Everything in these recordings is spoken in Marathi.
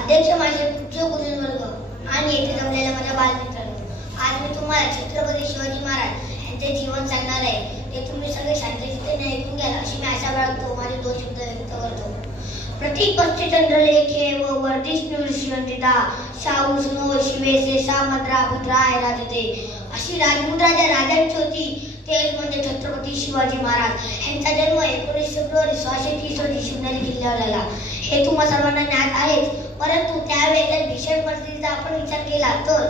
अध्यक्ष, माझे पूज्य गुरुवर्ग आणि येथे जमलेल्या माझ्या बालमित्रांनो, आज मी तुम्हाला छत्रपती शिवाजी महाराज यांचे जीवन सांगणार आहे. ते तुम्ही सगळे शांततेने ऐकून घ्याल अशी मी आशा बाळगतो. माझे 2 शब्द व्यक्त करतो. प्रतीक चंद्रलेखे व वर्धिष्णू शिवंतिता शाहू सुनो शिवेसे सामद्रा भद्राय राजते. अशी राजमुद्रा ज्या राजांची होती तेच म्हणजे छत्रपती शिवाजी महाराज. यांचा जन्म 19 फेब्रुवारी 1630 रोजी शिवनेरी जिल्ह्यावर झाला. हे तुम्हा सर्वांना ज्ञात आहेच, परंतु त्यावेळेच्या भीषण परिस्थितीचा आपण विचार केला तर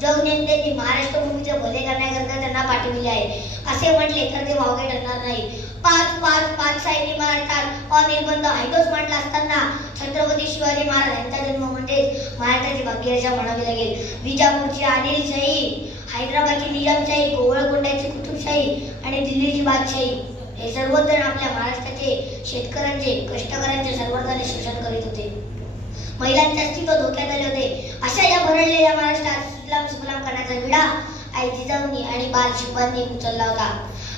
जगज्जेत्यांनी महाराष्ट्र भूमीचे भले करण्याकरता त्यांना पाठविले आहे असे म्हटले तर ते वावगे ठरणार नाही. 5 साली महाराष्ट्रात अनिर्बंध हायदोस मांडला असताना छत्रपती शिवाजी महाराज यांचा जन्म म्हणजे महाराष्ट्राची भाग्यरेषा म्हणावी लागेल. विजापूरची आदिलशाही, हैदराबादची निजामशाही, गोवळकोंड्याची कुतुबशाही आणि दिल्लीची बादशाही हे सर्वच जण आपल्या महाराष्ट्राचे शेतकऱ्यांचे, कष्टकऱ्यांचे सर्वांचे शोषण करीत होते. महिलांचे अस्तित्व धोक्यात आले होते. अशा या भरडलेल्या महाराष्ट्रात सुफलाम करण्याचा विडा आई जिजाऊंनी आणि बाल शिवबांनी उचलला होता.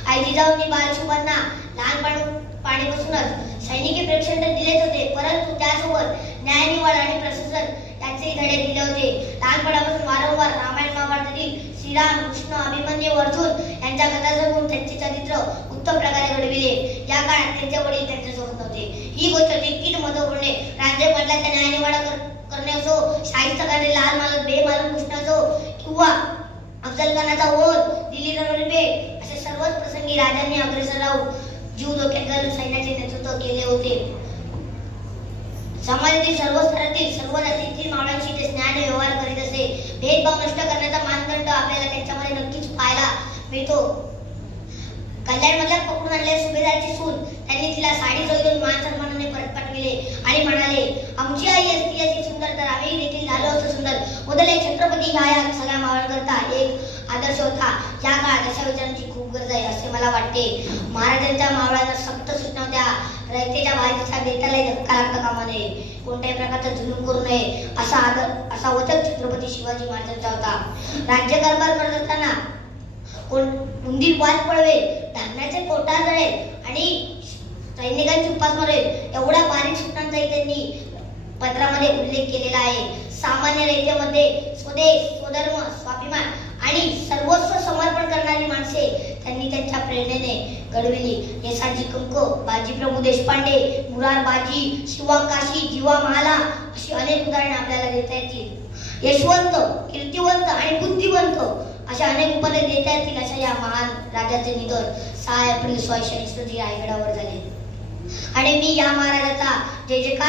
आई जिजाऊंनी बाल शिवबांना लहानपणापासूनच सैनिकी प्रशिक्षण दिलेच होते, परंतु त्यासोबत न्याय, निवाड आणि प्रशासन याचे धडे दिले होते. लहानपणापासून वारंवार रामायण महाभारतातील श्रीराम, कृष्ण, अभिमन्यू, अर्जुन यांच्या कथा जगून त्यांचे चरित्र उत्तम प्रकारे घडविले. या काळात त्यांचे वडील त्यांच्यासोबत नव्हते. ही गोष्ट तितकीच महत्त्वपूर्ण आहे. राज्यपाटलाचा न्याय निवाडा करणे असो, शाहिस्त खानाचे लाल मालक बेमालूम कृष्ण असो किंवा अफजल खानाचा ओढ, दिल्ली रणबे अशा सर्वच प्रसंगी राजांनी अग्रेसर राहून जीव धोक्यात घालून सैन्याचे नेतृत्व केले होते. समाजातील सर्व स्तरातील, सर्व जातीतील मावळ्यांशी ते स्नेहाने व्यवहार करीत असे. भेदभाव नष्ट करण्याचा मानदंड आपल्याला त्यांच्यामध्ये नक्कीच पाहायला मिळतो. कल्याणमधल्या पकडून आणलेल्या सुभेदारची सून त्यांनी तिला साडी चोळून मान सन्मानाने परत पाठविले आणि म्हणाले, आमची आई असती अशी सुंदर तर आम्ही देखील झालो असतो सुंदर. मुदले छत्रपती हा या सगळ्या मावळ्यांकरता एक आदर्श होता. या काळात अशा विचारांची खूप गरज आहे असे मला वाटते. महाराजांच्या मावळ्यांना सक्त सूचना होत्या. रयतेच्या बाहेरच्या बेतालाही धक्का लागता कामा नये, कोणत्याही प्रकारचा जुलूम करू नये असा वचन छत्रपती शिवाजी महाराजांचा होता. राज्यकारभार करत असताना उंदीर वाद पळवे, धान्याचे पोटा जळे आणि सैनिकांची उपास मरेल एवढ्या बारीक सूचनांचाही त्यांनी पत्रामध्ये उल्लेख केलेला आहे. सामान्य रयतेमध्ये स्वदेश, स्वधर्म, स्वाभिमान आणि सर्वस्व समर्पण करणारी माणसे त्यांनी त्यांच्या प्रेरणेने घडविली. येसाजी कंको, बाजीप्रभू देशपांडे, मुरार बाजी, शिवा काशी, जीवा महाला अशी अनेक उदाहरणे आपल्याला देता येतील. यशवंत, कीर्तिवंत आणि बुद्धिवंत अशा अनेक उपाध्याय देता येतील अशा या महान राजाचे निधन 6 एप्रिल 1640 रोजी रायगडावर झाले. आणि मी या महाराजाचा जय जयकार